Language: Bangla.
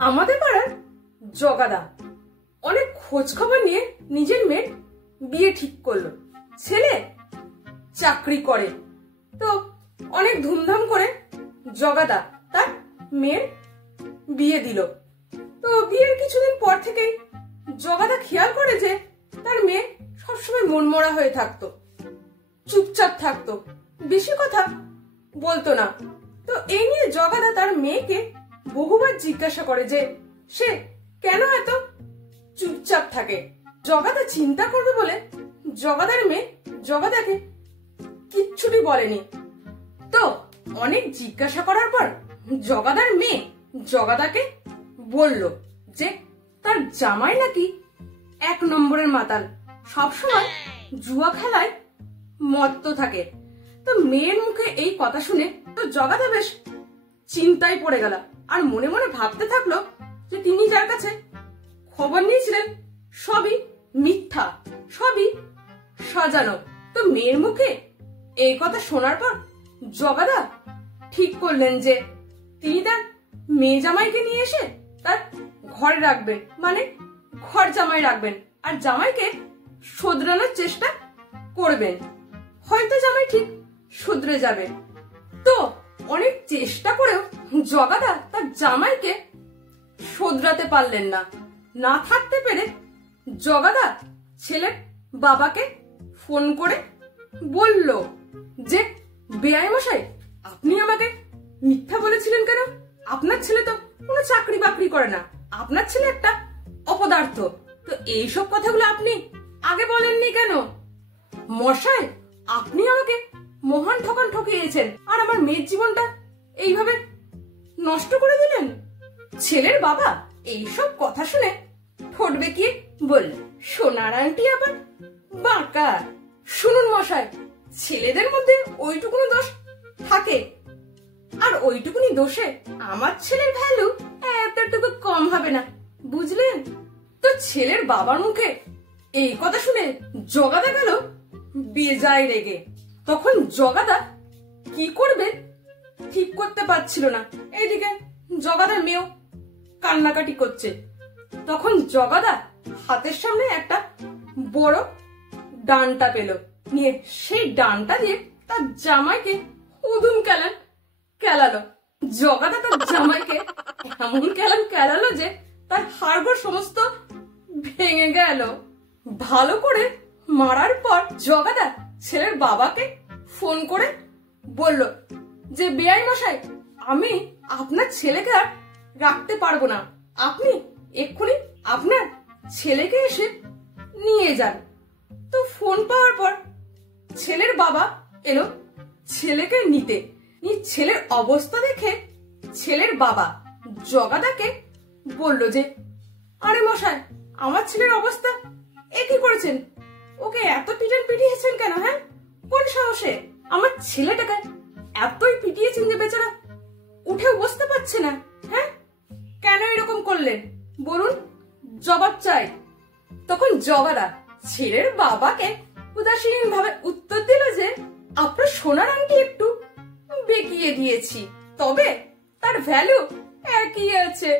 আমাদের পাড়ার জগাদা অনেক খোঁজ খবর নিয়ে নিজের মেয়ের বিয়ে ঠিক করলো। ছেলে চাকরি করে, তো অনেক ধুমধাম করে জগাদা তার মেয়ের বিয়ে দিল। তো বিয়ের কিছুদিন পর থেকেই জগাদা খেয়াল করে যে তার মেয়ে সবসময় মনমরা হয়ে থাকতো, চুপচাপ থাকতো, বেশি কথা বলতো না। তো এই নিয়ে জগাদা তার মেয়েকে বহুবার জিজ্ঞাসা করে যে সে কেন এত চুপচাপ থাকে। জগাদা চিন্তা করবে বলে জগাদার মেয়ে জগাদাকে কিচ্ছুটি বলেনি। তো অনেক জিজ্ঞাসা করার পর জগাদার মেয়ে জগাদাকে বলল যে তার জামাই নাকি 1 নম্বরের মাতাল, সবসময় জুয়া খেলায় মত্ত থাকে। তো মেয়ের মুখে এই কথা শুনে তো জগাদা বেশ চিন্তায় পড়ে গেল, আর মনে মনে ভাবতে থাকলো যে তিনি যার কাছে খবর নিয়েছিলেন সবই মিথ্যা, সবই সাজানো। তো মেয়ের মুখে এই কথা শোনার পর জগাদা ঠিক করলেন যে তিনি তার মেয়ে জামাইকে নিয়ে এসে তার ঘরে রাখবেন, মানে ঘর জামাই রাখবেন, আর জামাইকে শোধরানোর চেষ্টা করবেন। হয়তো জামাই ঠিক শুধরে যাবে। তো অনেক চেষ্টা করেও জগাদা তার জামাইকে শোধরাতে পারলেন না। না থাকতে পেরে জগাদা ছেলের বাবাকে ফোন করে বলল যে বেয়াই মশাই, আপনি আমাকে মিথ্যা বলেছিলেন কেন? আপনার ছেলে তো কোনো চাকরি বাকরি করে না, আপনার ছেলে একটা অপদার্থ। তো এইসব কথাগুলো আপনি আগে বলেননি কেন? মশাই, আপনি আমাকে মহান ঠকান ঠকিয়েছেন আর আমার মেয়ের জীবনটা এইভাবে নষ্ট করে দিলেন। ছেলের বাবা এইসব কথা শুনে ঠোঁট বেঁকিয়ে বলল, সোনার আন্টি আবার বাঁকা। শুনুন মশাই, ছেলেদের মধ্যে ওইটুকুনি দোষ থাকে, আর ওইটুকুনি দোষে আমার ছেলের ভ্যালু এতটুকু কম হবে না, বুঝলেন? তো ছেলের বাবার মুখে এই কথা শুনে জগাদা গেল বেজায় রেগে। তখন জগাদা কি করবে ঠিক করতে পারছিল না। এইদিকে জগাদার মেয়েও কান্নাকাটি করছে। তখন জগাদা হাতের সামনে একটা বড় ডান্টা পেল, নিয়ে সেই ডান্টা দিয়ে তার জামাইকে উদুম কেলালো। জগাদা তার জামাইকে এমন কেলালো যে তার হাড়গোড় সমস্ত ভেঙে গেল। ভালো করে মারার পর জগাদা ছেলের বাবাকে ফোন করে বলল যে বেয়াই মশাই, আমি আপনার ছেলেকে আর রাখতে পারবো না, আপনি এক্ষুনি আপনার ছেলেকে এসে নিয়ে যান। তো ফোন পাওয়ার পর ছেলের বাবা এলো ছেলেকে নিতে। ছেলের অবস্থা দেখে ছেলের বাবা জগাদাকে বলল যে আরে মশাই, আমার ছেলের অবস্থা এ কি করেছেন? ওকে এত পিটিয়েছেন কেন? হ্যাঁ, কোন সাহসে আমার ছেলেটাকে এতই পিটিয়েছেন যে বেচারা উঠেও বসতে পারছে না? হ্যাঁ, কেন এরকম করলেন বলুন, জবাব চাই। তখন জগাদা ছেলের বাবাকে উদাসীন ভাবে উত্তর দিল যে আপনার সোনার আংটি একটু বেঁকিয়ে দিয়েছি, তবে তার ভ্যালু একই আছে।